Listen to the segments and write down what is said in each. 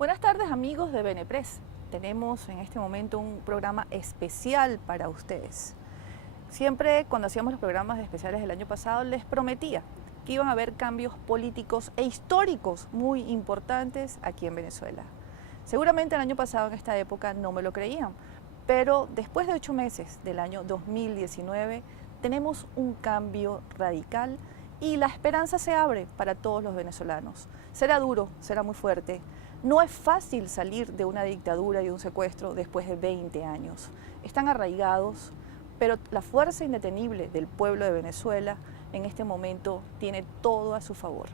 Buenas tardes amigos de Benepress. Tenemos en este momento un programa especial para ustedes. Siempre cuando hacíamos los programas especiales del año pasado les prometía que iban a haber cambios políticos e históricos muy importantes aquí en Venezuela. Seguramente el año pasado en esta época no me lo creían, pero después de 8 meses del año 2019 tenemos un cambio radical y la esperanza se abre para todos los venezolanos. Será duro, será muy fuerte. No es fácil salir de una dictadura y de un secuestro después de 20 años. Están arraigados, pero la fuerza indetenible del pueblo de Venezuela en este momento tiene todo a su favor.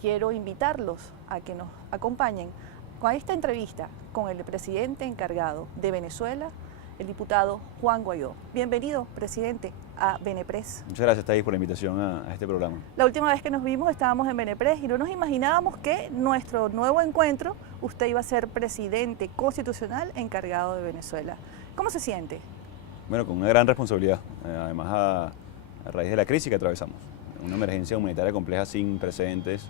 Quiero invitarlos a que nos acompañen con esta entrevista con el presidente encargado de Venezuela, el diputado Juan Guaidó. Bienvenido, presidente, a Benepress. Muchas gracias, Thais, por la invitación a este programa. La última vez que nos vimos estábamos en Benepress y no nos imaginábamos que nuestro nuevo encuentro usted iba a ser presidente constitucional encargado de Venezuela. ¿Cómo se siente? Bueno, con una gran responsabilidad, además a raíz de la crisis que atravesamos. Una emergencia humanitaria compleja sin precedentes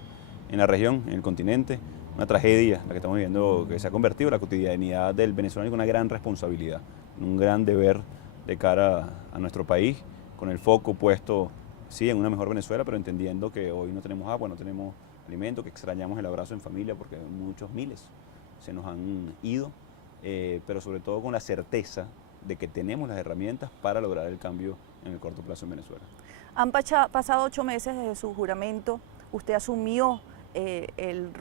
en la región, en el continente, una tragedia la que estamos viviendo que se ha convertido en la cotidianidad del venezolano con una gran responsabilidad, un gran deber de cara a nuestro país, con el foco puesto, sí, en una mejor Venezuela, pero entendiendo que hoy no tenemos agua, no tenemos alimento, que extrañamos el abrazo en familia porque muchos miles se nos han ido, pero sobre todo con la certeza de que tenemos las herramientas para lograr el cambio en el corto plazo en Venezuela. Han pasado 8 meses desde su juramento, usted asumió el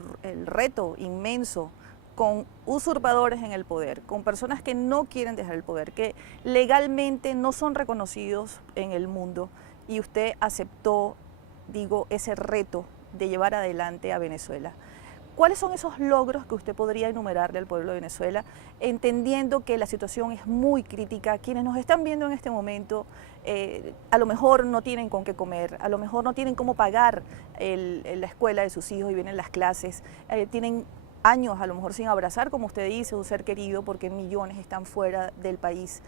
reto inmenso con usurpadores en el poder, con personas que no quieren dejar el poder, que legalmente no son reconocidos en el mundo, y usted aceptó, ese reto de llevar adelante a Venezuela. ¿Cuáles son esos logros que usted podría enumerarle al pueblo de Venezuela, entendiendo que la situación es muy crítica? Quienes nos están viendo en este momento a lo mejor no tienen con qué comer, a lo mejor no tienen cómo pagar la escuela de sus hijos y vienen las clases, tienen años a lo mejor sin abrazar, como usted dice, un ser querido, porque millones están fuera del país.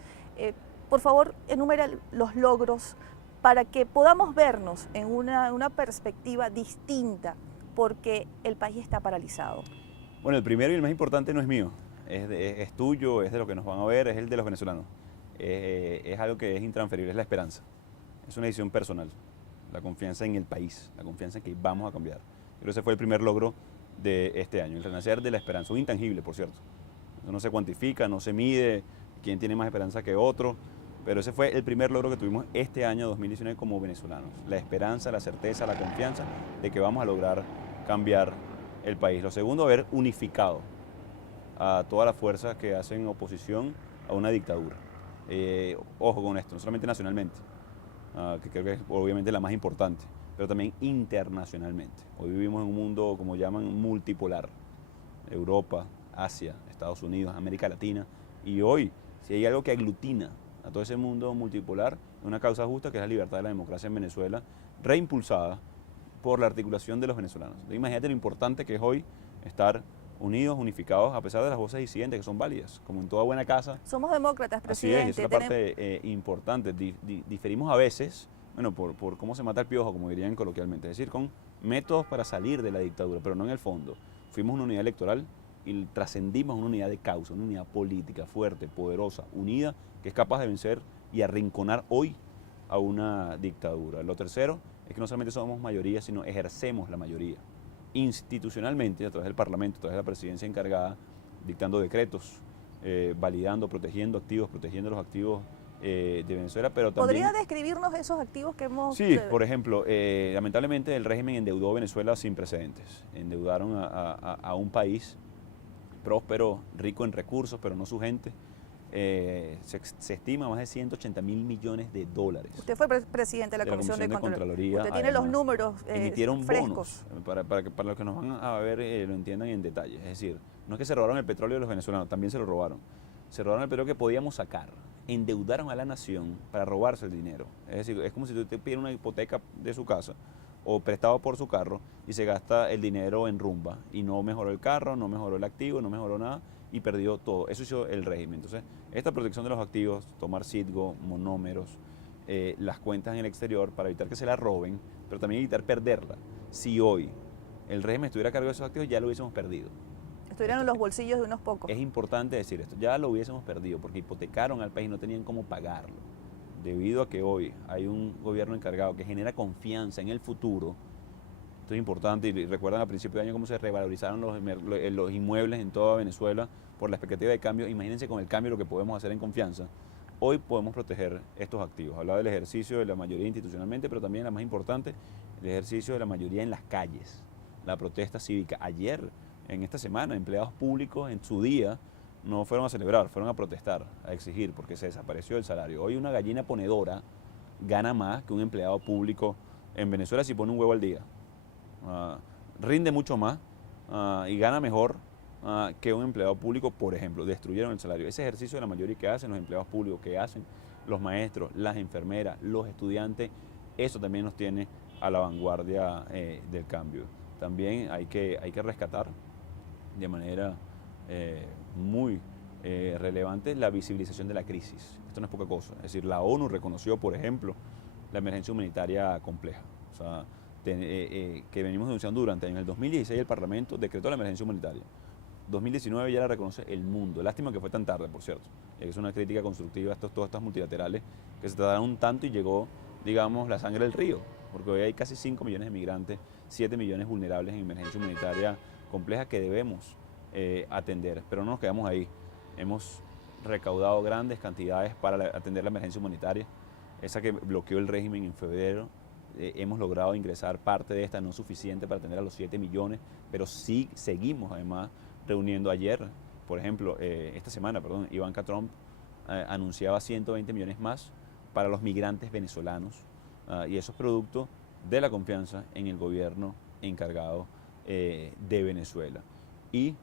Por favor, enumera los logros para que podamos vernos en una perspectiva distinta, porque el país está paralizado. Bueno, el primero y el más importante no es mío, es tuyo, es de lo que nos van a ver, es el de los venezolanos. Es algo que es intransferible, es la esperanza. Es una decisión personal, la confianza en el país, la confianza en que vamos a cambiar. Creo que ese fue el primer logro de este año, el renacer de la esperanza, un intangible, por cierto. Eso no se cuantifica, no se mide quién tiene más esperanza que otro, pero ese fue el primer logro que tuvimos este año 2019 como venezolanos. La esperanza, la certeza, la confianza de que vamos a lograr cambiar el país. Lo segundo, haber unificado a todas las fuerzas que hacen oposición a una dictadura. Ojo con esto, no solamente nacionalmente, que creo que es obviamente la más importante, pero también internacionalmente. Hoy vivimos en un mundo, como llaman, multipolar. Europa, Asia, Estados Unidos, América Latina. Y hoy, si hay algo que aglutina a todo ese mundo multipolar, es una causa justa, que es la libertad de la democracia en Venezuela, reimpulsada por la articulación de los venezolanos. Entonces, imagínate lo importante que es hoy estar unidos, unificados, a pesar de las voces disidentes, que son válidas, como en toda buena casa. Somos demócratas, presidente. Así es, esa es la parte importante. Diferimos a veces, bueno, por cómo se mata el piojo, como dirían coloquialmente, es decir, con métodos para salir de la dictadura, pero no en el fondo. Fuimos una unidad electoral y trascendimos una unidad de causa, una unidad política fuerte, poderosa, unida, que es capaz de vencer y arrinconar hoy a una dictadura. Lo tercero es que no solamente somos mayoría, sino ejercemos la mayoría. Institucionalmente, a través del Parlamento, a través de la presidencia encargada, dictando decretos, validando, protegiendo los activos de Venezuela, pero también... ¿Podría describirnos esos activos que hemos...? Sí, por ejemplo, lamentablemente el régimen endeudó a Venezuela sin precedentes. Endeudaron a un país próspero, rico en recursos, pero no su gente. Se estima más de 180.000 millones de dólares. Usted fue presidente de la Comisión de Contraloría. Usted tiene los números emitieron frescos. Bonos, para los que nos van a ver lo entiendan en detalle. Es decir, no es que se robaron el petróleo de los venezolanos, también se lo robaron. Se robaron el petróleo que podíamos sacar. Endeudaron a la nación para robarse el dinero. Es decir, es como si usted pidiera una hipoteca de su casa o prestado por su carro y se gasta el dinero en rumba y no mejoró el carro, no mejoró el activo, no mejoró nada y perdió todo. Eso hizo el régimen. Entonces, esta protección de los activos, tomar Citgo, monómeros, las cuentas en el exterior para evitar que se la roben, pero también evitar perderla. Si hoy el régimen estuviera a cargo de esos activos, ya lo hubiésemos perdido. estuvieran en los bolsillos de unos pocos. Es importante decir esto, ya lo hubiésemos perdido porque hipotecaron al país y no tenían cómo pagarlo. Debido a que hoy hay un gobierno encargado que genera confianza en el futuro, esto es importante y recuerdan a principio de año cómo se revalorizaron los inmuebles en toda Venezuela por la expectativa de cambio. Imagínense con el cambio lo que podemos hacer en confianza. Hoy podemos proteger estos activos. Hablaba del ejercicio de la mayoría institucionalmente, pero también la más importante, el ejercicio de la mayoría en las calles, la protesta cívica. Ayer, en esta semana, empleados públicos en su día no fueron a celebrar, fueron a protestar, a exigir, porque se desapareció el salario. Hoy una gallina ponedora gana más que un empleado público en Venezuela si pone un huevo al día. Rinde mucho más y gana mejor que un empleado público, por ejemplo. Destruyeron el salario. Ese ejercicio de la mayoría que hacen los empleados públicos, que hacen los maestros, las enfermeras, los estudiantes, eso también nos tiene a la vanguardia del cambio. También hay que rescatar de manera muy relevante la visibilización de la crisis. Esto no es poca cosa. Es decir, la ONU reconoció, por ejemplo, la emergencia humanitaria compleja. O sea, que venimos denunciando durante años. En el 2016 el Parlamento decretó la emergencia humanitaria. 2019 ya la reconoce el mundo. Lástima que fue tan tarde, por cierto. Es una crítica constructiva a todas estas multilaterales que se tardaron un tanto y llegó, digamos, la sangre del río. Porque hoy hay casi 5 millones de migrantes, 7 millones vulnerables en emergencia humanitaria compleja que debemos atender. Pero no nos quedamos ahí. Hemos recaudado grandes cantidades para atender la emergencia humanitaria. Esa que bloqueó el régimen en febrero. Hemos logrado ingresar parte de esta, no suficiente para atender a los 7 millones, pero sí seguimos además reuniendo. Ayer, por ejemplo, esta semana, perdón, Ivanka Trump anunciaba 120 millones más para los migrantes venezolanos y eso es producto de la confianza en el gobierno encargado de Venezuela. Y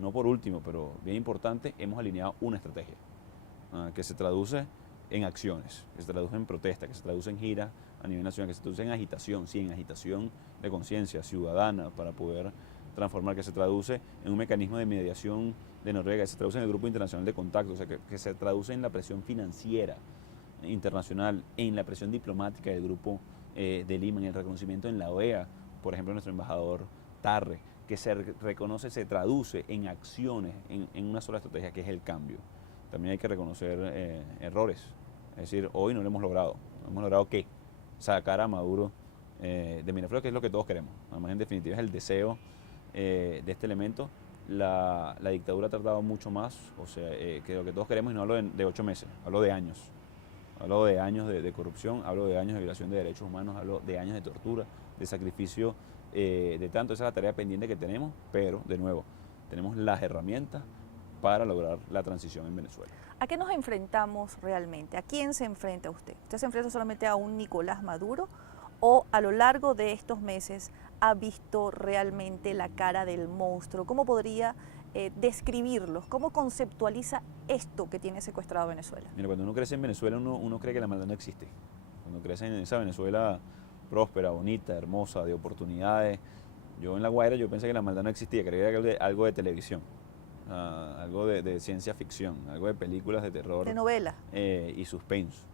no por último, pero bien importante, hemos alineado una estrategia que se traduce en acciones, que se traduce en protesta, que se traduce en giras a nivel nacional, que se traduce en agitación, sí, en agitación de conciencia ciudadana para poder transformar, que se traduce en un mecanismo de mediación de Noruega, que se traduce en el Grupo Internacional de Contactos, o sea, que se traduce en la presión financiera internacional, en la presión diplomática del Grupo de Lima, en el reconocimiento en la OEA, por ejemplo, nuestro embajador Tarre, que se reconoce, se traduce en acciones, en una sola estrategia, que es el cambio. También hay que reconocer errores, es decir, hoy no lo hemos logrado. ¿No hemos logrado qué? Sacar a Maduro de Miraflores, que es lo que todos queremos. Además, en definitiva, es el deseo de este elemento. La dictadura ha tardado mucho más, o sea, que lo que todos queremos, y no hablo de 8 meses, hablo de años. Hablo de años de corrupción, hablo de años de violación de derechos humanos, hablo de años de tortura, de sacrificio de tanto. Esa es la tarea pendiente que tenemos, pero, de nuevo, tenemos las herramientas para lograr la transición en Venezuela. ¿A qué nos enfrentamos realmente? ¿A quién se enfrenta usted? ¿Usted se enfrenta solamente a un Nicolás Maduro o a lo largo de estos meses ha visto realmente la cara del monstruo? ¿Cómo podría describirlo? ¿Cómo conceptualiza esto que tiene secuestrado Venezuela? Mira, cuando uno crece en Venezuela, uno cree que la maldad no existe. Cuando crece en esa Venezuela próspera, bonita, hermosa, de oportunidades. Yo en La Guaira yo pensé que la maldad no existía, creía que era algo de televisión. Algo de ciencia ficción, algo de películas de terror. De novela. Y suspenso.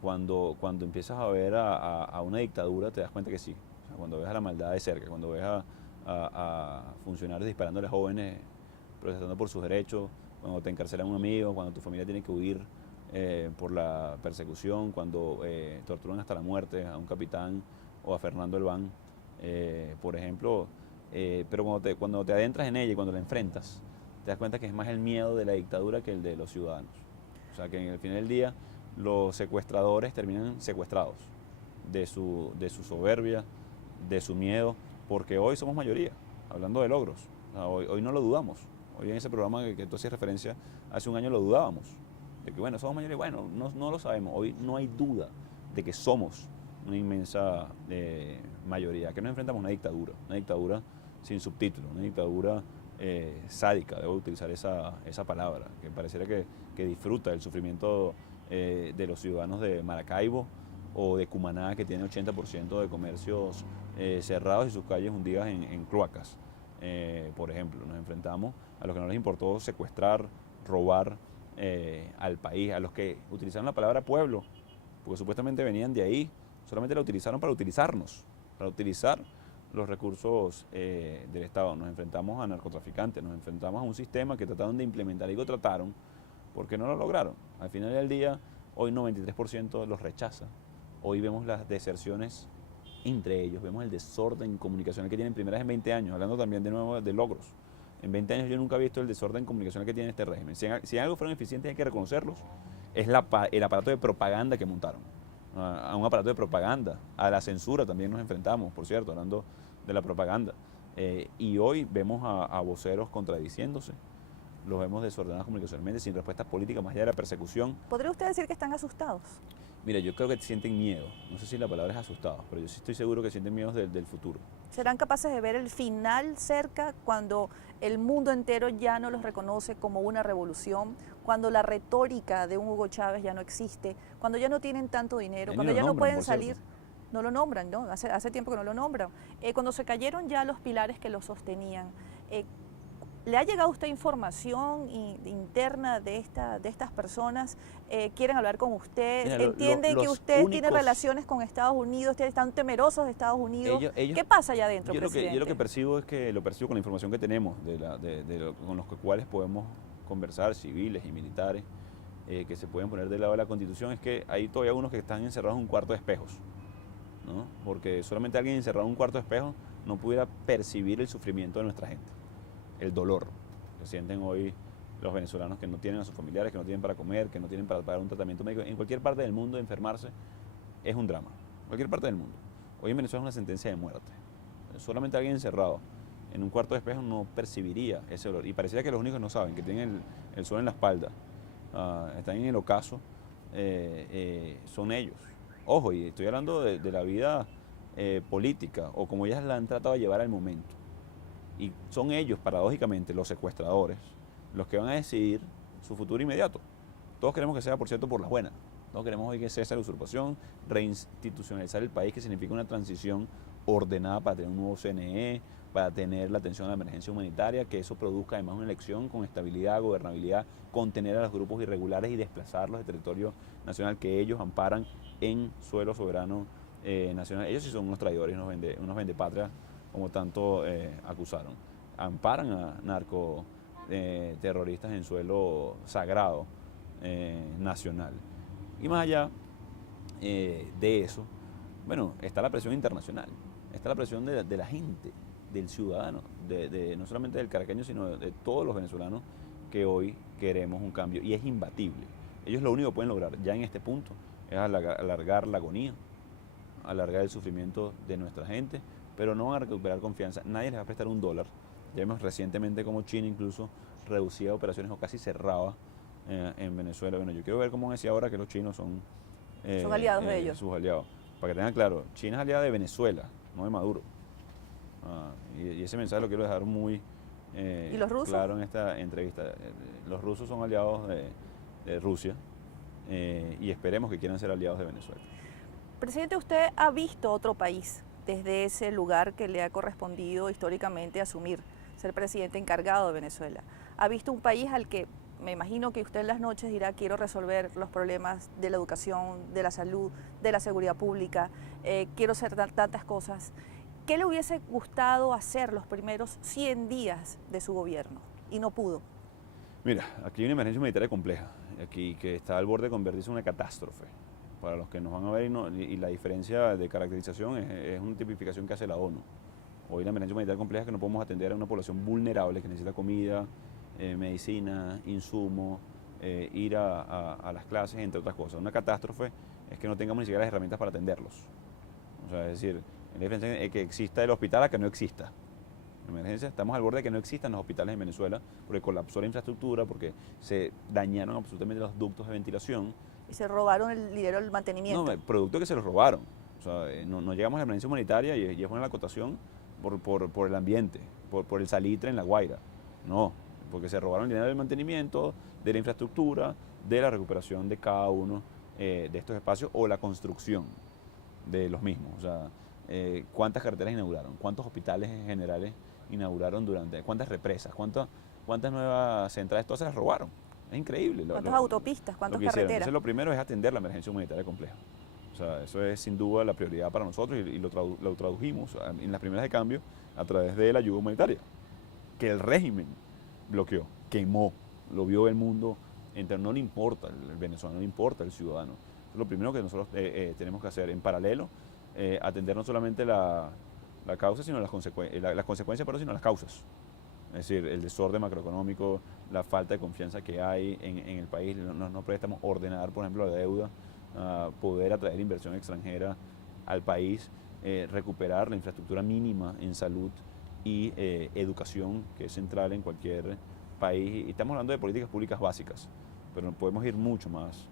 Cuando empiezas a ver a una dictadura te das cuenta que sí. O sea, cuando ves a la maldad de cerca, cuando ves a funcionarios disparándole a jóvenes, protestando por sus derechos, cuando te encarcelan un amigo, cuando tu familia tiene que huir por la persecución, cuando torturan hasta la muerte a un capitán o a Fernando Elván, por ejemplo. Pero cuando te adentras en ella y cuando la enfrentas, te das cuenta que es más el miedo de la dictadura que el de los ciudadanos. O sea, que en el final del día los secuestradores terminan secuestrados de su soberbia, de su miedo, porque hoy somos mayoría, hablando de logros. O sea, hoy no lo dudamos. Hoy en ese programa que tú hacías referencia, hace un año lo dudábamos. De que bueno, somos mayoría, bueno, no lo sabemos. Hoy no hay duda de que somos una inmensa mayoría, que nos enfrentamos a una dictadura sin subtítulos, una dictadura sádica, debo utilizar esa palabra, que pareciera que disfruta del sufrimiento de los ciudadanos de Maracaibo o de Cumaná, que tiene 80% de comercios cerrados y sus calles hundidas en cloacas. Por ejemplo, nos enfrentamos a los que no les importó secuestrar, robar al país, a los que utilizaron la palabra pueblo, porque supuestamente venían de ahí, solamente la utilizaron para utilizarnos, para utilizar los recursos del Estado, nos enfrentamos a narcotraficantes, nos enfrentamos a un sistema que trataron de implementar y que trataron porque no lo lograron. Al final del día, hoy 93% los rechaza. Hoy vemos las deserciones entre ellos, vemos el desorden comunicacional que tienen primeras en 20 años, hablando también de nuevo de logros. En 20 años yo nunca he visto el desorden comunicacional que tiene este régimen. Si algo fueron eficientes hay que reconocerlos, es el aparato de propaganda que montaron. A un aparato de propaganda, a la censura también nos enfrentamos, por cierto, hablando de la propaganda. Y hoy vemos a voceros contradiciéndose, los vemos desordenados comunicacionalmente, sin respuesta política, más allá de la persecución. ¿Podría usted decir que están asustados? Mira, yo creo que sienten miedo, no sé si la palabra es asustados, pero yo sí estoy seguro que sienten miedo del futuro. ¿Serán capaces de ver el final cerca cuando el mundo entero ya no los reconoce como una revolución, cuando la retórica de un Hugo Chávez ya no existe, cuando ya no tienen tanto dinero, cuando ya no pueden salir? No lo nombran, ¿no? Hace tiempo que no lo nombran. Cuando se cayeron ya los pilares que lo sostenían, ¿le ha llegado a usted información interna de estas personas? ¿Quieren hablar con usted? Mira, ¿Entienden que usted tiene relaciones con Estados Unidos? ¿Están temerosos de Estados Unidos? ¿Qué pasa allá adentro, presidente? Yo lo que percibo es que lo percibo con la información que tenemos, con los cuales podemos conversar, civiles y militares, que se pueden poner del lado de la Constitución, es que hay todavía unos que están encerrados en un cuarto de espejos, ¿no? Porque solamente alguien encerrado en un cuarto de espejos no pudiera percibir el sufrimiento de nuestra gente, el dolor que sienten hoy los venezolanos que no tienen a sus familiares, que no tienen para comer, que no tienen para pagar un tratamiento médico. En cualquier parte del mundo enfermarse es un drama, en cualquier parte del mundo. Hoy en Venezuela es una sentencia de muerte. Solamente alguien encerrado en un cuarto de espejo no percibiría ese dolor. Y pareciera que los únicos que no saben, que tienen el sol en la espalda, están en el ocaso, son ellos. Ojo, y estoy hablando de la vida política, o como ellas la han tratado de llevar al momento. Y son ellos, paradójicamente, los secuestradores, los que van a decidir su futuro inmediato. Todos queremos que sea, por cierto, por las buenas. Todos queremos hoy que cese la usurpación, reinstitucionalizar el país, que significa una transición ordenada para tener un nuevo CNE, para tener la atención a la emergencia humanitaria, que eso produzca además una elección con estabilidad, gobernabilidad, contener a los grupos irregulares y desplazarlos del territorio nacional que ellos amparan en suelo soberano nacional. Ellos sí son unos traidores, unos vendepatrias, como tanto acusaron. Amparan a narcoterroristas en suelo sagrado nacional. Y más allá de eso, bueno, está la presión internacional, está la presión de la gente, del ciudadano, no solamente del caraqueño, sino de todos los venezolanos que hoy queremos un cambio, y es imbatible. Ellos lo único que pueden lograr ya en este punto es alargar la agonía, alargar el sufrimiento de nuestra gente, pero no van a recuperar confianza. Nadie les va a prestar un dólar. Ya vemos recientemente como China incluso reducía operaciones o casi cerraba en Venezuela. Bueno, yo quiero ver cómo decía ahora que los chinos son aliados de ellos. Sus aliados. Para que tengan claro, China es aliada de Venezuela, no de Maduro. Y ese mensaje lo quiero dejar muy ¿Y los rusos? claro en esta entrevista. Los rusos son aliados de Rusia y esperemos que quieran ser aliados de Venezuela. Presidente, ¿usted ha visto otro país desde ese lugar que le ha correspondido históricamente asumir, ser presidente encargado de Venezuela? ¿Ha visto un país al que me imagino que usted en las noches dirá quiero resolver los problemas de la educación, de la salud, de la seguridad pública, quiero hacer tantas cosas? ¿Qué le hubiese gustado hacer los primeros 100 días de su gobierno y no pudo? Mira, aquí hay una emergencia humanitaria compleja, aquí que está al borde de convertirse en una catástrofe. Para los que nos van a ver, y la diferencia de caracterización es una tipificación que hace la ONU. Hoy la emergencia humanitaria compleja es que no podemos atender a una población vulnerable que necesita comida, medicina, insumos, ir a las clases, entre otras cosas. Una catástrofe es que no tengamos ni siquiera las herramientas para atenderlos. O sea, es decir, la diferencia es que exista el hospital a que no exista. En emergencia estamos al borde de que no existan los hospitales en Venezuela porque colapsó la infraestructura, porque se dañaron absolutamente los ductos de ventilación. Y se robaron el dinero del mantenimiento. No, producto que se los robaron. O sea, no llegamos a la emergencia humanitaria y es una acotación por el ambiente, por el salitre en La Guaira. No, porque se robaron el dinero del mantenimiento, de la infraestructura, de la recuperación de cada uno de estos espacios o la construcción de los mismos. O sea, ¿cuántas carreteras inauguraron? ¿Cuántos hospitales generales inauguraron cuántas represas? ¿Cuántas nuevas centrales? Todas se las robaron. Es increíble. ¿Cuántas autopistas? ¿Cuántas carreteras? Entonces, lo primero es atender la emergencia humanitaria compleja. O sea, eso es sin duda la prioridad para nosotros y lo tradujimos en las primeras de cambio a través de la ayuda humanitaria, que el régimen bloqueó, quemó, lo vio el mundo entero, no le importa el venezolano, no le importa el ciudadano. Eso es lo primero que nosotros tenemos que hacer. En paralelo, atender no solamente la causa, sino las consecuencias, pero sino las causas. Es decir, el desorden macroeconómico, la falta de confianza que hay en el país, no prestamos ordenar, por ejemplo, la deuda, poder atraer inversión extranjera al país, recuperar la infraestructura mínima en salud y educación, que es central en cualquier país. Y estamos hablando de políticas públicas básicas, pero podemos ir mucho más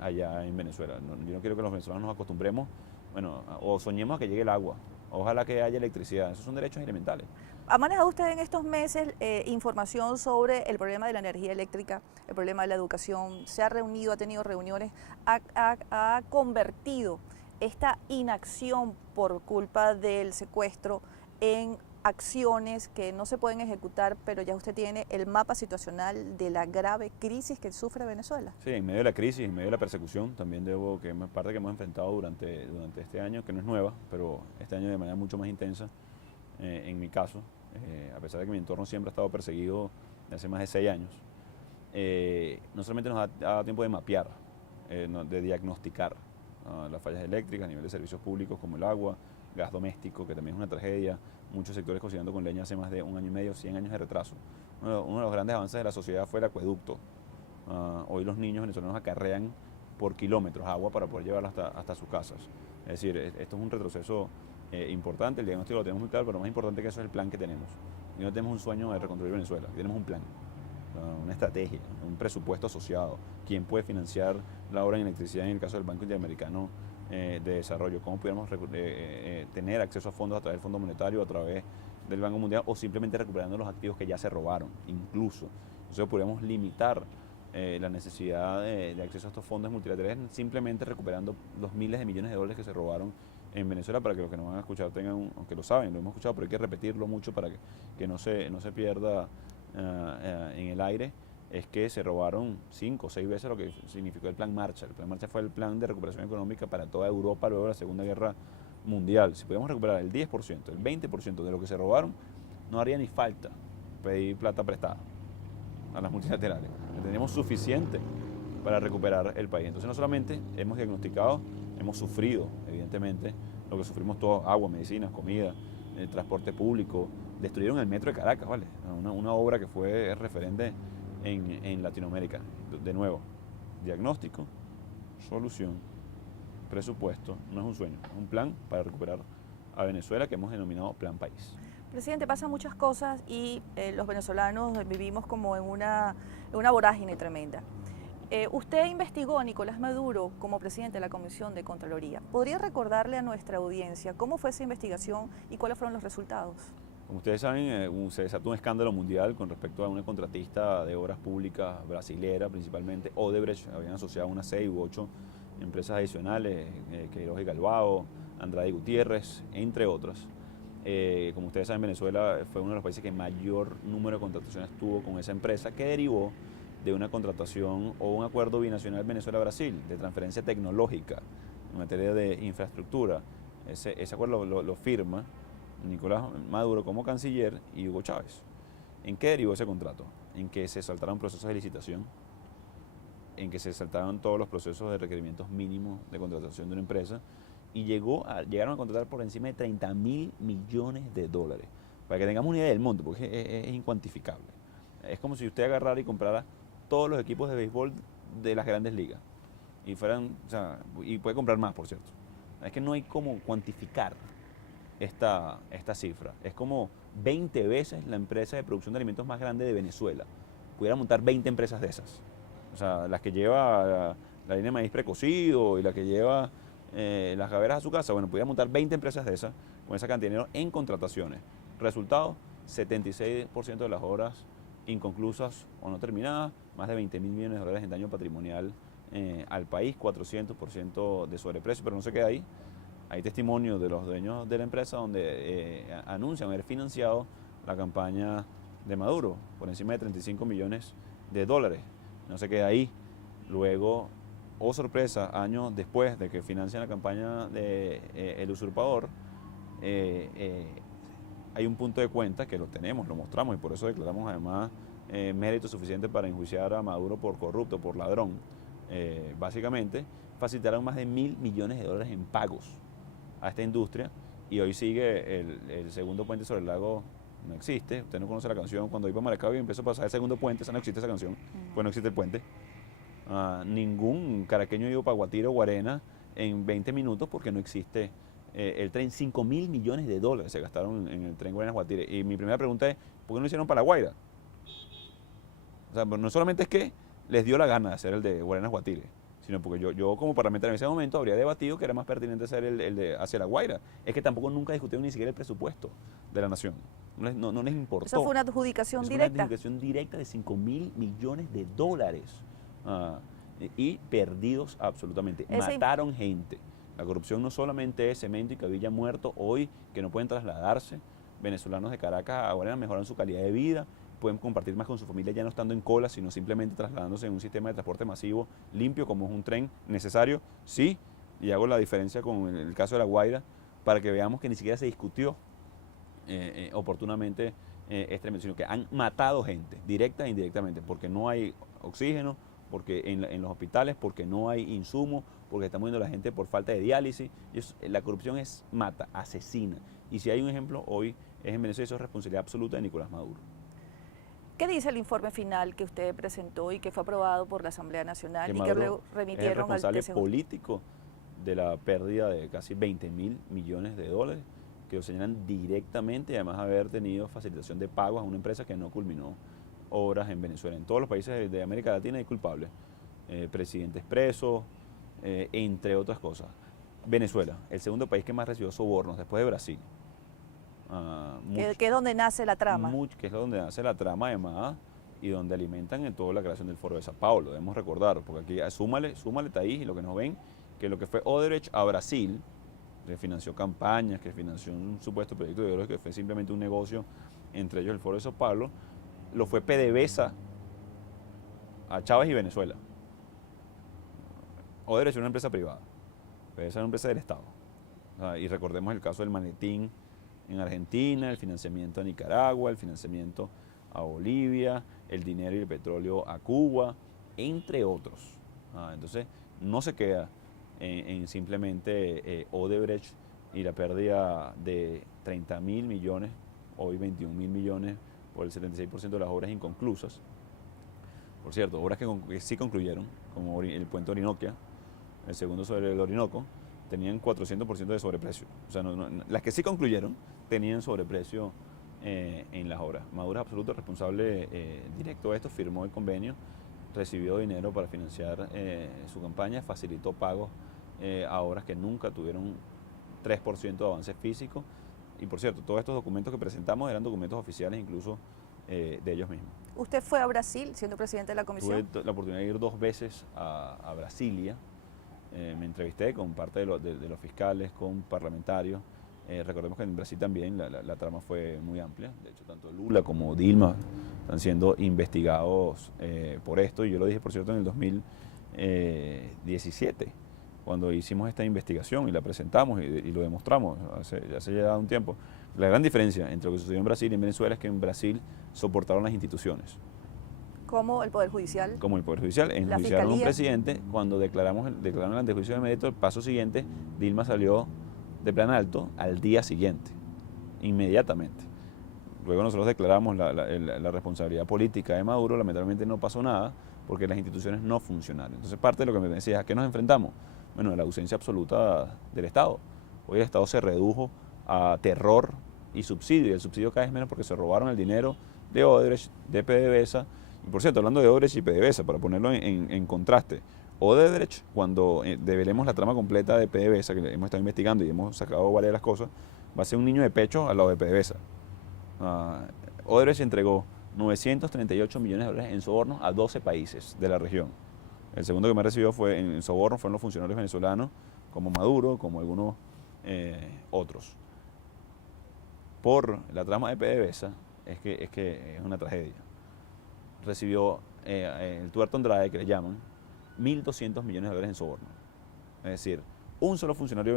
allá en Venezuela. Yo no quiero que los venezolanos nos acostumbremos, bueno, o soñemos a que llegue el agua, ojalá que haya electricidad, esos son derechos elementales. ¿Ha manejado usted en estos meses información sobre el problema de la energía eléctrica, el problema de la educación? ¿Se ha reunido, ha tenido reuniones? ¿Ha convertido esta inacción por culpa del secuestro en acciones que no se pueden ejecutar, pero ya usted tiene el mapa situacional de la grave crisis que sufre Venezuela? Sí, en medio de la crisis, en medio de la persecución, también que es parte que hemos enfrentado durante este año, que no es nueva, pero este año de manera mucho más intensa, en mi caso, a pesar de que mi entorno siempre ha estado perseguido desde hace más de 6 años, no solamente nos ha dado tiempo de mapear, de diagnosticar las fallas eléctricas a nivel de servicios públicos como el agua, gas doméstico, que también es una tragedia, muchos sectores cocinando con leña hace más de 1 año y medio, 100 años de retraso. Uno de los grandes avances de la sociedad fue el acueducto. Hoy los niños venezolanos acarrean por kilómetros agua para poder llevarla hasta sus casas. Es decir, esto es un retroceso importante, el diagnóstico lo tenemos muy claro, pero más importante que eso es el plan que tenemos. Y no tenemos un sueño de reconstruir Venezuela, tenemos un plan, una estrategia, un presupuesto asociado, quién puede financiar la obra en electricidad en el caso del Banco Interamericano de Desarrollo, cómo pudiéramos tener acceso a fondos a través del Fondo Monetario, a través del Banco Mundial, o simplemente recuperando los activos que ya se robaron, incluso. Entonces podríamos limitar la necesidad de acceso a estos fondos multilaterales simplemente recuperando los miles de millones de dólares que se robaron en Venezuela, para que los que nos van a escuchar tengan, aunque lo saben, lo hemos escuchado, pero hay que repetirlo mucho para que no se pierda en el aire, es que se robaron 5 o 6 veces lo que significó el Plan Marshall. El Plan Marshall fue el plan de recuperación económica para toda Europa luego de la Segunda Guerra Mundial. Si podemos recuperar el 10%, el 20% de lo que se robaron, no haría ni falta pedir plata prestada a las multilaterales. Tenemos suficiente para recuperar el país. Entonces no solamente hemos diagnosticado, hemos sufrido, evidentemente, lo que sufrimos todos: agua, medicinas, comida, transporte público. Destruyeron el metro de Caracas, ¿vale? Una obra que fue referente en Latinoamérica. De nuevo, diagnóstico, solución, presupuesto, no es un sueño, es un plan para recuperar a Venezuela que hemos denominado Plan País. Presidente, pasan muchas cosas y los venezolanos vivimos como en una vorágine tremenda. Usted investigó a Nicolás Maduro como presidente de la Comisión de Contraloría. ¿Podría recordarle a nuestra audiencia cómo fue esa investigación y cuáles fueron los resultados? Como ustedes saben, se desató un escándalo mundial con respecto a una contratista de obras públicas brasilera, principalmente Odebrecht. Habían asociado unas 6 u 8 empresas adicionales, Queiroz y Galbao, Andrade Gutiérrez, entre otras. Como ustedes saben, Venezuela fue uno de los países que mayor número de contrataciones tuvo con esa empresa, que derivó de una contratación o un acuerdo binacional Venezuela-Brasil de transferencia tecnológica en materia de infraestructura. Ese acuerdo lo firma Nicolás Maduro como canciller y Hugo Chávez. ¿En qué derivó ese contrato? En que se saltaron procesos de licitación, en que se saltaron todos los procesos de requerimientos mínimos de contratación de una empresa, y llegaron a contratar por encima de 30.000 millones de dólares. Para que tengamos una idea del monto, porque es incuantificable. Es como si usted agarrara y comprara todos los equipos de béisbol de las grandes ligas. Y y puede comprar más, por cierto. Es que no hay cómo cuantificar esta cifra. Es como 20 veces la empresa de producción de alimentos más grande de Venezuela. Pudiera montar 20 empresas de esas. O sea, las que lleva la línea de maíz precocido y la que lleva las gaveras a su casa. Bueno, pudiera montar 20 empresas de esas con esa cantidad de dinero en contrataciones. Resultado, 76% de las obras inconclusas o no terminadas, más de 20.000 millones de dólares en daño patrimonial al país, 400% de sobreprecio, pero no se queda ahí. Hay testimonios de los dueños de la empresa donde anuncian haber financiado la campaña de Maduro por encima de 35 millones de dólares. No se queda ahí. Luego oh sorpresa, años después de que financian la campaña de El Usurpador, hay un punto de cuenta que lo tenemos, lo mostramos y por eso declaramos además mérito suficiente para enjuiciar a Maduro por corrupto, por ladrón. Básicamente, facilitaron más de $1.000 millones en pagos a esta industria y hoy sigue el segundo puente sobre el lago. No existe, usted no conoce la canción. Cuando iba a Maracaibo y empezó a pasar el segundo puente, esa no existe esa canción, pues no existe el puente. Ningún caraqueño iba para Guatire o Guarena en 20 minutos porque no existe el tren. $5.000 millones se gastaron en el tren Guarenas-Guatire. Y mi primera pregunta es, ¿por qué no lo hicieron para La Guaira? O sea, no solamente es que les dio la gana de hacer el de Guarenas-Guatire, sino porque yo como parlamentario en ese momento habría debatido que era más pertinente hacer el de hacia La Guaira. Es que tampoco nunca discutieron ni siquiera el presupuesto de la nación. No les importó. Eso fue una adjudicación directa. Una adjudicación directa de $5.000 millones. Y perdidos absolutamente. Mataron gente. La corrupción no solamente es Cemento y Cabilla muerto hoy, que no pueden trasladarse. Venezolanos de Caracas a Guarena mejoran su calidad de vida, pueden compartir más con su familia ya no estando en cola, sino simplemente trasladándose en un sistema de transporte masivo limpio, como es un tren necesario, sí, y hago la diferencia con el caso de La Guaira, para que veamos que ni siquiera se discutió oportunamente este evento, sino que han matado gente, directa e indirectamente, porque no hay oxígeno, porque en los hospitales, porque no hay insumos, porque está muriendo la gente por falta de diálisis. La corrupción es mata, asesina. Y si hay un ejemplo hoy es en Venezuela, eso es responsabilidad absoluta de Nicolás Maduro. ¿Qué dice el informe final que usted presentó y que fue aprobado por la Asamblea Nacional y que luego remitieron al TSJ? Es el responsable TSJ político de la pérdida de casi $20.000 millones, que lo señalan directamente y además haber tenido facilitación de pagos a una empresa que no culminó obras en Venezuela. En todos los países de América Latina hay culpables, presidentes presos, entre otras cosas. Venezuela, el segundo país que más recibió sobornos después de Brasil. Que es donde nace la trama. Que es donde nace la trama además y donde alimentan en toda la creación del Foro de Sao Paulo, debemos recordar, porque aquí súmale Taís y lo que nos ven, que lo que fue Odebrecht a Brasil, que financió campañas, que financió un supuesto proyecto de oro, que fue simplemente un negocio, entre ellos el Foro de Sao Paulo, lo fue PDVSA a Chávez y Venezuela. Odebrecht es una empresa privada, PDVSA es una empresa del Estado. Y recordemos el caso del Manetín en Argentina, el financiamiento a Nicaragua, el financiamiento a Bolivia, el dinero y el petróleo a Cuba, entre otros. Entonces, no se queda en simplemente Odebrecht y la pérdida de 30.000 millones, hoy 21.000 millones, por el 76% de las obras inconclusas. Por cierto, obras que sí concluyeron, como el puente Orinoquia, el segundo sobre el Orinoco, tenían 400% de sobreprecio. O sea, las que sí concluyeron tenían sobreprecio en las obras. Maduro es absoluto responsable directo de esto, firmó el convenio, recibió dinero para financiar su campaña, facilitó pagos a obras que nunca tuvieron 3% de avance físico. Y por cierto, todos estos documentos que presentamos eran documentos oficiales incluso de ellos mismos. ¿Usted fue a Brasil siendo presidente de la comisión? Tuve la oportunidad de ir 2 veces a Brasilia. Me entrevisté con parte de los fiscales, con parlamentarios. Recordemos que en Brasil también la trama fue muy amplia. De hecho, tanto Lula como Dilma están siendo investigados por esto. Y yo lo dije, por cierto, en el 2017, cuando hicimos esta investigación y la presentamos y lo demostramos, hace ya un tiempo. La gran diferencia entre lo que sucedió en Brasil y en Venezuela es que en Brasil soportaron las instituciones. Como el Poder Judicial. Como el Poder Judicial. Enjuiciaron a un presidente. Cuando declararon el antejuicio de mérito, el paso siguiente, Dilma salió de plan alto al día siguiente, inmediatamente. Luego nosotros declaramos la responsabilidad política de Maduro, lamentablemente no pasó nada, porque las instituciones no funcionaron. Entonces parte de lo que me decía, ¿a qué nos enfrentamos? Bueno, la ausencia absoluta del Estado. Hoy el Estado se redujo a terror y subsidio, y el subsidio cada vez menos porque se robaron el dinero de Odebrecht, de PDVSA. Y por cierto, hablando de Odebrecht y PDVSA, para ponerlo en contraste, Odebrecht, cuando develemos la trama completa de PDVSA, que hemos estado investigando y hemos sacado varias de las cosas, va a ser un niño de pecho al lado de PDVSA. Odebrecht entregó $938 millones en sobornos a 12 países de la región. El segundo que más recibió en sobornos fueron los funcionarios venezolanos, como Maduro, como algunos otros. Por la trama de PDVSA, es que es una tragedia. Recibió el tuerto Andrade, que le llaman, $1.200 millones en soborno. Es decir, un solo funcionario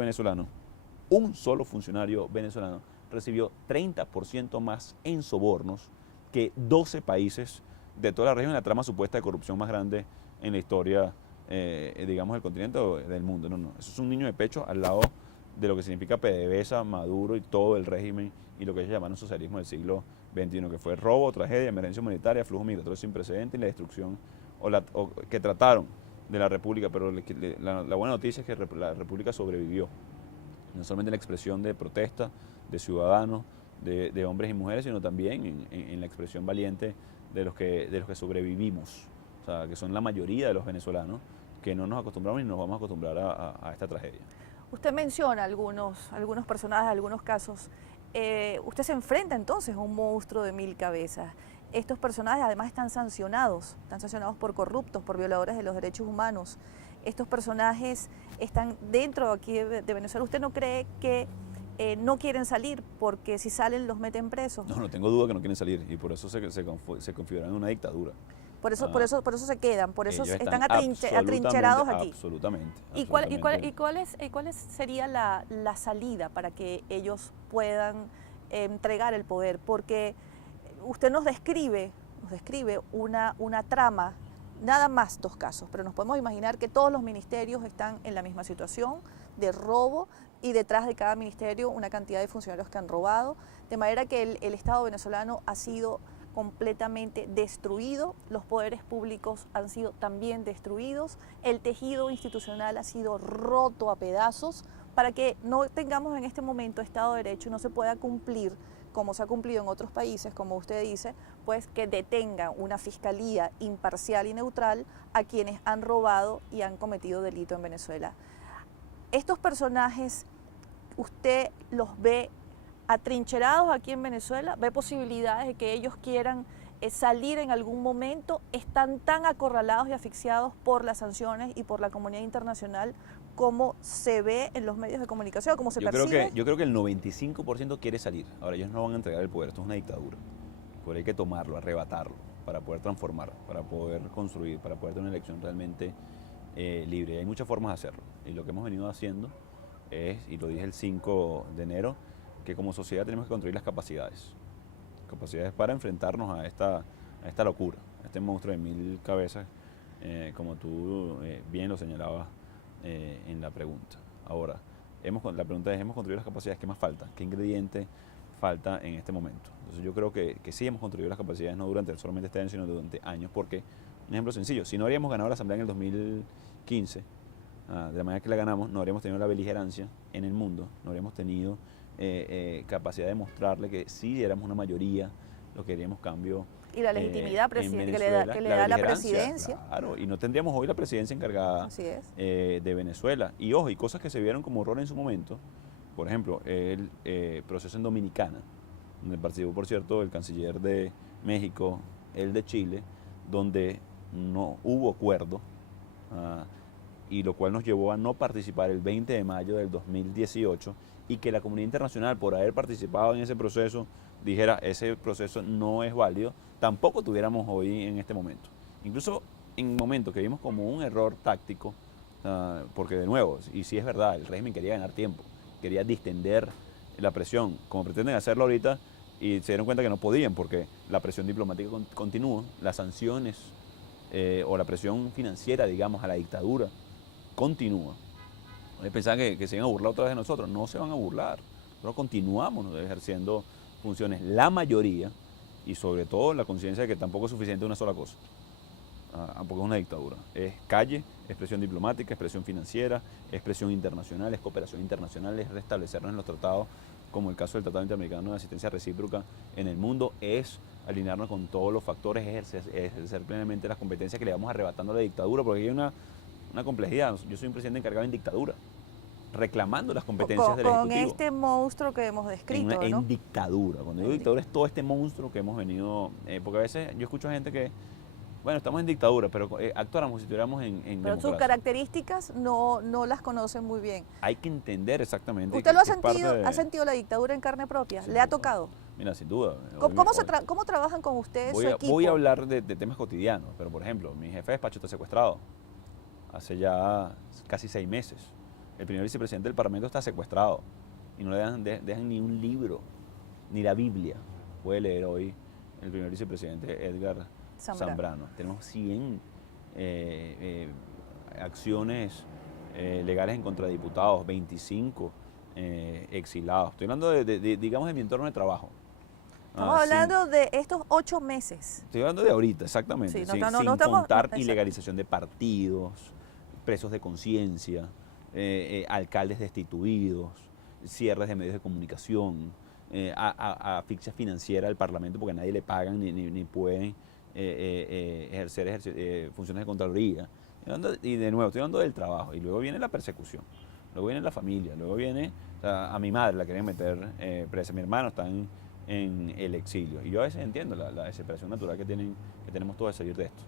venezolano recibió 30% más en sobornos que 12 países de toda la región, en la trama supuesta de corrupción más grande en la historia, digamos, del continente o del mundo. No, eso es un niño de pecho al lado de lo que significa PDVSA, Maduro y todo el régimen y lo que ellos llamaron socialismo del siglo XXI, que fue robo, tragedia, emergencia humanitaria, flujo migratorio sin precedentes y la destrucción que trataron de la República, pero la buena noticia es que la República sobrevivió, no solamente en la expresión de protesta de ciudadanos, de hombres y mujeres, sino también en la expresión valiente de los que sobrevivimos, o sea, que son la mayoría de los venezolanos, que no nos acostumbramos ni nos vamos a acostumbrar a esta tragedia. Usted menciona algunos personajes, algunos casos. Usted se enfrenta entonces a un monstruo de 1000 cabezas. Estos personajes además están sancionados por corruptos, por violadores de los derechos humanos. Estos personajes están dentro aquí de Venezuela. ¿Usted no cree que no quieren salir porque si salen los meten presos? No tengo duda que no quieren salir y por eso se configuran en una dictadura. Por eso se quedan, por eso están atrincherados aquí. Absolutamente. ¿Y cuál sería la salida para que ellos puedan entregar el poder? Porque usted nos describe una trama, nada más 2 casos, pero nos podemos imaginar que todos los ministerios están en la misma situación de robo y detrás de cada ministerio una cantidad de funcionarios que han robado, de manera que el Estado venezolano ha sido completamente destruido, los poderes públicos han sido también destruidos, el tejido institucional ha sido roto a pedazos para que no tengamos en este momento Estado de Derecho y no se pueda cumplir, como se ha cumplido en otros países, como usted dice, pues que detenga una fiscalía imparcial y neutral a quienes han robado y han cometido delito en Venezuela. Estos personajes, ¿usted los ve atrincherados aquí en Venezuela? ¿Ve posibilidades de que ellos quieran salir en algún momento? ¿Están tan acorralados y asfixiados por las sanciones y por la comunidad internacional como se ve en los medios de comunicación, como se percibe? Yo creo que el 95% quiere salir. Ahora, ellos no van a entregar el poder, esto es una dictadura. Por hay que tomarlo, arrebatarlo, para poder transformar, para poder construir, para poder tener una elección realmente libre. Hay muchas formas de hacerlo. Y lo que hemos venido haciendo es, y lo dije el 5 de enero, que como sociedad tenemos que construir las capacidades para enfrentarnos a esta locura, a este monstruo de 1000 cabezas, como tú bien lo señalabas en la pregunta. Ahora, la pregunta es, ¿hemos construido las capacidades? ¿Qué más falta? ¿Qué ingrediente falta en este momento? Entonces yo creo que sí hemos construido las capacidades, no durante solamente este año, sino durante años, porque, un ejemplo sencillo, si no habríamos ganado la Asamblea en el 2015, de la manera que la ganamos, no habríamos tenido la beligerancia en el mundo, no habríamos tenido capacidad de mostrarle que sí éramos una mayoría, lo que queríamos cambio. Y la legitimidad que le da la presidencia. Claro, y no tendríamos hoy la presidencia encargada de Venezuela. Y ojo, y cosas que se vieron como error en su momento, por ejemplo, el proceso en Dominicana, donde participó, por cierto, el canciller de México, el de Chile, donde no hubo acuerdo, y lo cual nos llevó a no participar el 20 de mayo del 2018, y que la comunidad internacional, por haber participado en ese proceso, dijera ese proceso no es válido, tampoco tuviéramos hoy en este momento. Incluso en momentos que vimos como un error táctico, porque de nuevo, y sí es verdad, el régimen quería ganar tiempo, quería distender la presión, como pretenden hacerlo ahorita, y se dieron cuenta que no podían, porque la presión diplomática continúa, las sanciones o la presión financiera, digamos, a la dictadura continúa. Pensaban que se iban a burlar otra vez de nosotros, no se van a burlar, nosotros continuamos ejerciendo funciones, la mayoría, y sobre todo la conciencia de que tampoco es suficiente una sola cosa, tampoco es una dictadura, es calle, expresión diplomática, expresión financiera, expresión internacional, es cooperación internacional, es restablecernos en los tratados, como el caso del Tratado Interamericano de Asistencia Recíproca en el mundo, es alinearnos con todos los factores, ejercer plenamente las competencias que le vamos arrebatando a la dictadura, porque hay una complejidad. Yo soy un presidente encargado en dictadura, reclamando las competencias del Ejecutivo. Con este monstruo que hemos descrito, en dictadura. Cuando digo dictadura es todo este monstruo que hemos venido, porque a veces yo escucho a gente que, bueno, estamos en dictadura, pero actuáramos como si estuviéramos en pero democracia. Sus características no las conocen muy bien. Hay que entender exactamente. ¿Usted lo ha sentido la dictadura en carne propia? ¿Le ha tocado? Mira, sin duda. ¿Cómo trabajan con ustedes, su equipo? Voy a hablar de temas cotidianos, pero por ejemplo, mi jefe de despacho está secuestrado. hace ya casi 6 meses. El primer vicepresidente del Parlamento está secuestrado y no le dejan ni un libro, ni la Biblia. Puede leer hoy el primer vicepresidente Edgar Zambrano. Tenemos 100 acciones legales en contra de diputados, 25 exilados. Estoy hablando digamos, de mi entorno de trabajo. Estamos hablando de estos 8 meses. Estoy hablando de ahorita, exactamente. Sí, sin estamos, contar ilegalización de partidos, presos de conciencia, alcaldes destituidos, cierres de medios de comunicación, asfixia financiera del Parlamento porque a nadie le pagan ni pueden ejercer funciones de Contraloría. Y de nuevo, estoy hablando del trabajo. Y luego viene la persecución, luego viene la familia, luego viene, o sea, a mi madre la quieren meter presa, mi hermano está en el exilio. Y yo a veces entiendo la desesperación natural que tenemos todos de salir de esto.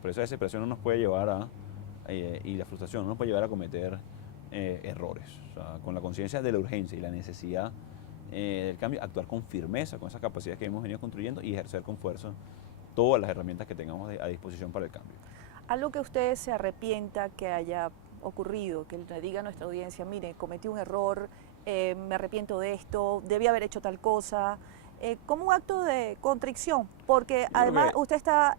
Pero esa desesperación no nos puede llevar y la frustración no nos puede llevar a cometer errores. O sea, con la conciencia de la urgencia y la necesidad del cambio, actuar con firmeza, con esas capacidades que hemos venido construyendo y ejercer con fuerza todas las herramientas que tengamos a disposición para el cambio. Algo que usted se arrepienta que haya ocurrido, que le diga a nuestra audiencia, mire, cometí un error, me arrepiento de esto, debí haber hecho tal cosa, como un acto de contrición, porque además usted está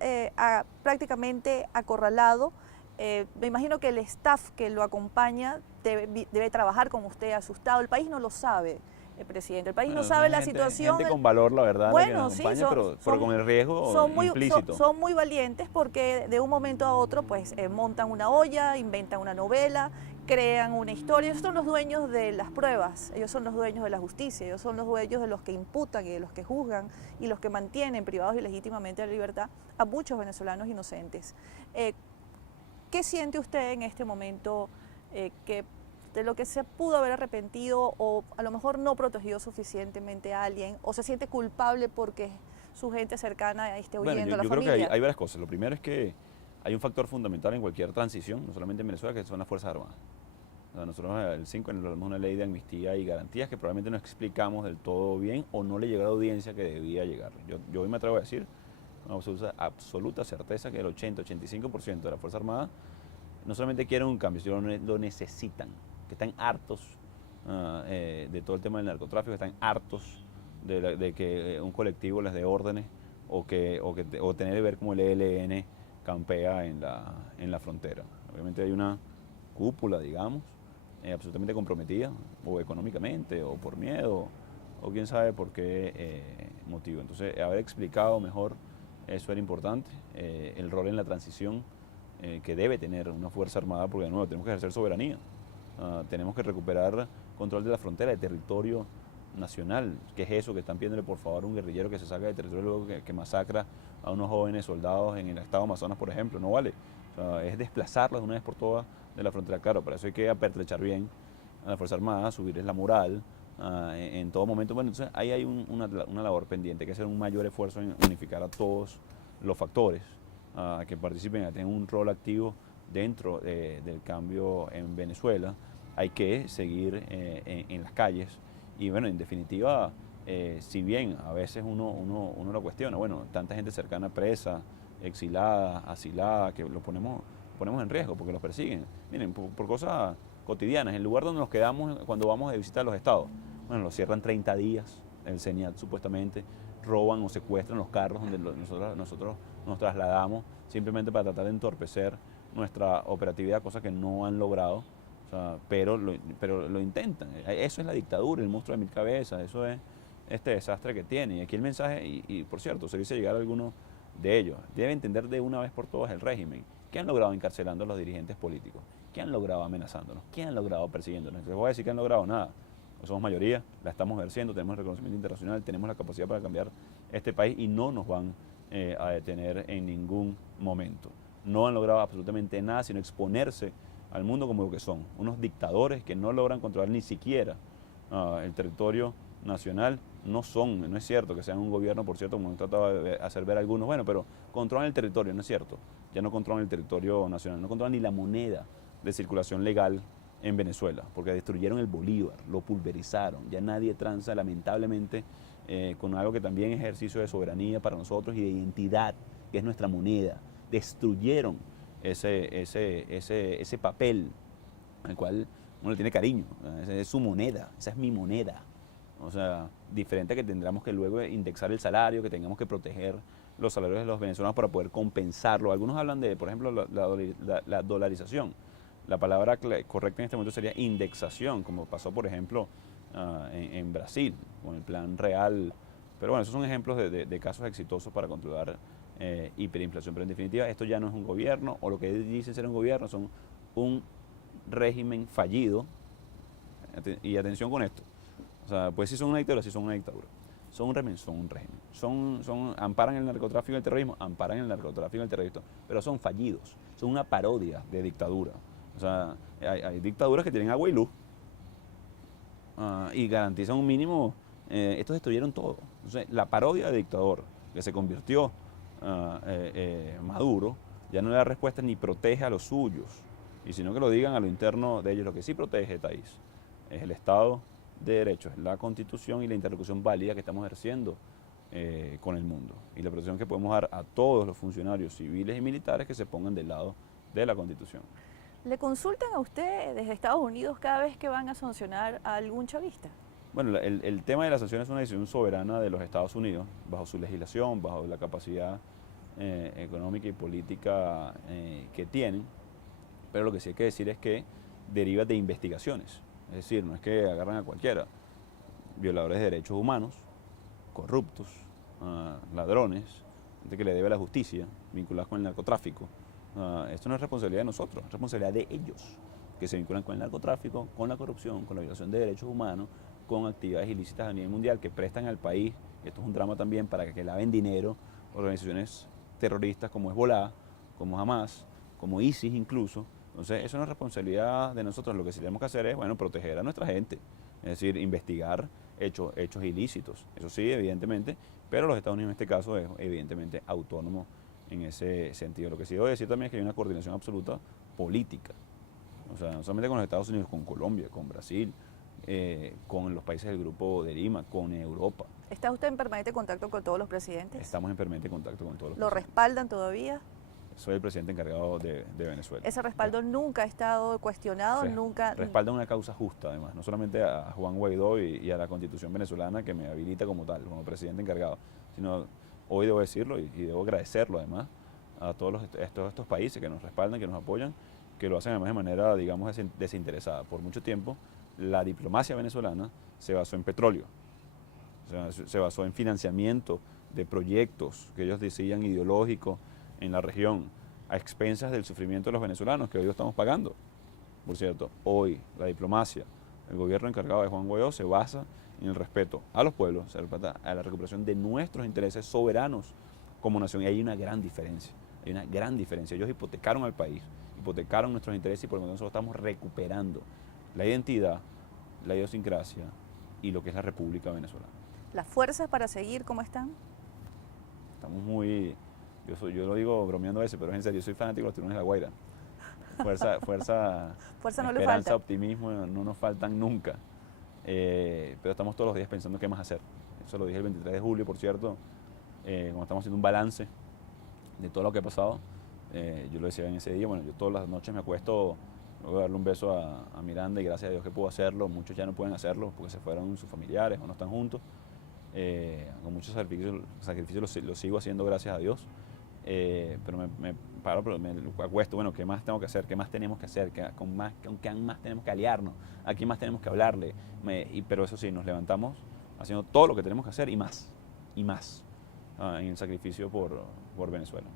prácticamente acorralado. Me imagino que el staff que lo acompaña debe trabajar con usted asustado. El país no lo sabe, presidente. El país no sabe la situación. Gente con valor, la verdad, bueno, la que nos acompaña, sí, pero con el riesgo implícito. Son muy valientes porque de un momento a otro pues montan una olla, inventan una novela, crean una historia. Ellos son los dueños de las pruebas, ellos son los dueños de la justicia, ellos son los dueños de los que imputan y de los que juzgan y los que mantienen privados ilegítimamente de la libertad a muchos venezolanos inocentes. ¿Qué siente usted en este momento que de lo que se pudo haber arrepentido o a lo mejor no protegido suficientemente a alguien o se siente culpable porque su gente cercana esté huyendo a la familia? Yo creo que hay varias cosas. Lo primero es que hay un factor fundamental en cualquier transición, no solamente en Venezuela, que son las Fuerzas Armadas. O sea, nosotros el 5 tenemos una ley de amnistía y garantías que probablemente no explicamos del todo bien o no le llegó a la audiencia que debía llegar. Yo hoy me atrevo a decir con absoluta certeza que el 80-85% de la Fuerza Armada no solamente quieren un cambio, sino lo necesitan, que están hartos de todo el tema del narcotráfico, están hartos de que un colectivo les dé órdenes o tener que ver cómo el ELN campea en la frontera. Obviamente hay una cúpula, digamos, absolutamente comprometida, o económicamente, o por miedo, o quién sabe por qué motivo. Entonces, haber explicado mejor eso era importante, el rol en la transición que debe tener una Fuerza Armada, porque de nuevo tenemos que ejercer soberanía, tenemos que recuperar control de la frontera, de territorio nacional. ¿Qué es eso que están pidiéndole por favor a un guerrillero que se saca de territorio luego que masacra a unos jóvenes soldados en el estado Amazonas, por ejemplo? No vale. O sea, es desplazarlos de una vez por todas de la frontera. Claro, para eso hay que apertrechar bien a la Fuerza Armada, subirles la moral en todo momento. Bueno, entonces ahí hay una labor pendiente, hay que hacer un mayor esfuerzo en unificar a todos los factores que participen, a tener un rol activo dentro del cambio en Venezuela. Hay que seguir en las calles y bueno, en definitiva, si bien a veces uno lo cuestiona, bueno, tanta gente cercana presa, exilada, asilada, que lo ponemos en riesgo porque los persiguen. Miren, por cosas cotidianas, el lugar donde nos quedamos cuando vamos de visita a los estados, bueno, lo cierran 30 días, el CENIAT supuestamente, roban o secuestran los carros donde nosotros nos trasladamos simplemente para tratar de entorpecer nuestra operatividad, cosa que no han logrado. O sea, pero lo intentan. Eso es la dictadura, el monstruo de 1000 cabezas, eso es este desastre que tiene. Y aquí el mensaje, y por cierto, se dice llegar a algunos de ellos, debe entender de una vez por todas el régimen. ¿Qué han logrado encarcelando a los dirigentes políticos? ¿Qué han logrado amenazándonos? ¿Qué han logrado persiguiéndonos? Les voy a decir que han logrado nada. No somos mayoría, la estamos ejerciendo, tenemos el reconocimiento internacional, tenemos la capacidad para cambiar este país y no nos van a detener en ningún momento. No han logrado absolutamente nada, sino exponerse al mundo como lo que son, unos dictadores que no logran controlar ni siquiera el territorio nacional. No es cierto que sean un gobierno, por cierto, como han tratado de hacer ver algunos, bueno, pero controlan el territorio, no es cierto, ya no controlan el territorio nacional, no controlan ni la moneda de circulación legal en Venezuela, porque destruyeron el bolívar, lo pulverizaron, ya nadie transa lamentablemente con algo que también es ejercicio de soberanía para nosotros y de identidad, que es nuestra moneda. Destruyeron ese papel al cual uno le tiene cariño. Esa es su moneda, esa es mi moneda. O sea, diferente a que tendremos que luego indexar el salario, que tengamos que proteger los salarios de los venezolanos para poder compensarlo. Algunos hablan de, por ejemplo, la dolarización. La palabra correcta en este momento sería indexación, como pasó, por ejemplo, en Brasil, con el plan real. Pero bueno, esos son ejemplos de casos exitosos para controlar hiperinflación. Pero en definitiva, esto ya no es un gobierno, o lo que dicen ser un gobierno, son un régimen fallido. Y atención con esto. O sea, pues sí son una dictadura, sí son una dictadura. Son un régimen, son un régimen. Amparan el narcotráfico y el terrorismo, amparan el narcotráfico y el terrorismo, pero son fallidos, son una parodia de dictadura. O sea, hay dictaduras que tienen agua y luz y garantizan un mínimo. Estos destruyeron todo. Entonces, la parodia de dictador que se convirtió Maduro ya no le da respuesta ni protege a los suyos, y sino que lo digan a lo interno de ellos. Lo que sí protege, Thais, es el Estado de Derecho, es la Constitución y la interlocución válida que estamos ejerciendo con el mundo, y la protección que podemos dar a todos los funcionarios civiles y militares que se pongan del lado de la Constitución. ¿Le consultan a usted desde Estados Unidos cada vez que van a sancionar a algún chavista? Bueno, el tema de las sanciones es una decisión soberana de los Estados Unidos, bajo su legislación, bajo la capacidad económica y política que tienen, pero lo que sí hay que decir es que deriva de investigaciones. Es decir, no es que agarran a cualquiera, violadores de derechos humanos, corruptos, ladrones, gente que le debe a la justicia, vinculados con el narcotráfico. Esto no es responsabilidad de nosotros, es responsabilidad de ellos, que se vinculan con el narcotráfico, con la corrupción, con la violación de derechos humanos, con actividades ilícitas a nivel mundial que prestan al país. Esto es un drama también para que laven dinero organizaciones terroristas como Hezbollah, como Hamas, como ISIS incluso. Entonces, eso no es responsabilidad de nosotros. Lo que sí tenemos que hacer es, bueno, proteger a nuestra gente, es decir, investigar hechos ilícitos. Eso sí, evidentemente, pero los Estados Unidos en este caso es evidentemente autónomo en ese sentido. Lo que sí debo decir también es que hay una coordinación absoluta política. O sea, no solamente con los Estados Unidos, con Colombia, con Brasil, con los países del Grupo de Lima, con Europa. ¿Está usted en permanente contacto con todos los presidentes? Estamos en permanente contacto con todos los ¿Lo presidentes. respaldan todavía? Soy el presidente encargado de Venezuela. ¿Ese respaldo nunca ha estado cuestionado? Nunca. Respalda una causa justa, además, no solamente a Juan Guaidó y a la Constitución venezolana, que me habilita como tal, como presidente encargado, sino hoy debo decirlo y debo agradecerlo además a todos estos países que nos respaldan, que nos apoyan, que lo hacen además de manera, digamos, desinteresada. Por mucho tiempo, la diplomacia venezolana se basó en petróleo, o sea, se basó en financiamiento de proyectos que ellos decían ideológicos en la región, a expensas del sufrimiento de los venezolanos, que hoy lo estamos pagando. Por cierto, hoy la diplomacia, el gobierno encargado de Juan Guaidó se basa en el respeto a los pueblos, a la recuperación de nuestros intereses soberanos como nación. Y hay una gran diferencia, Ellos hipotecaron al país, hipotecaron nuestros intereses, y por lo tanto nosotros estamos recuperando la identidad, la idiosincrasia y lo que es la República Venezolana. ¿Las fuerzas para seguir cómo están? Estamos muy... Yo lo digo bromeando a veces, pero es en serio, soy fanático de los tiburones de la Guaira. Fuerza no le esperanza, falta. optimismo, no nos faltan nunca. Pero estamos todos los días pensando qué más hacer. Eso lo dije el 23 de julio, por cierto, cuando estamos haciendo un balance de todo lo que ha pasado. Yo lo decía en ese día, bueno, yo todas las noches me acuesto, voy a darle un beso a Miranda, y gracias a Dios que puedo hacerlo. Muchos ya no pueden hacerlo porque se fueron sus familiares o no están juntos. Con muchos sacrificios lo sigo haciendo, gracias a Dios. Pero me paro, pero me acuesto, bueno, ¿qué más tengo que hacer? ¿Qué más tenemos que hacer? ¿Con quién más tenemos que aliarnos? ¿A quién más tenemos que hablarle? Pero eso sí, nos levantamos haciendo todo lo que tenemos que hacer y más, en el sacrificio por Venezuela.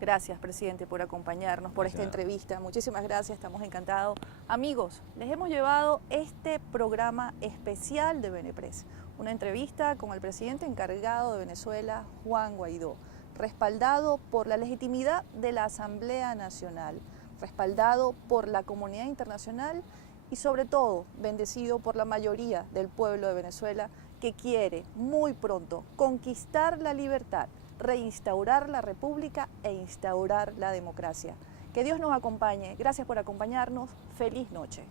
Gracias, presidente, por acompañarnos, por esta entrevista. Muchísimas gracias, estamos encantados. Amigos, les hemos llevado este programa especial de Venepress, una entrevista con el presidente encargado de Venezuela, Juan Guaidó, respaldado por la legitimidad de la Asamblea Nacional, respaldado por la comunidad internacional y sobre todo bendecido por la mayoría del pueblo de Venezuela, que quiere muy pronto conquistar la libertad, reinstaurar la república e instaurar la democracia. Que Dios nos acompañe. Gracias por acompañarnos. Feliz noche.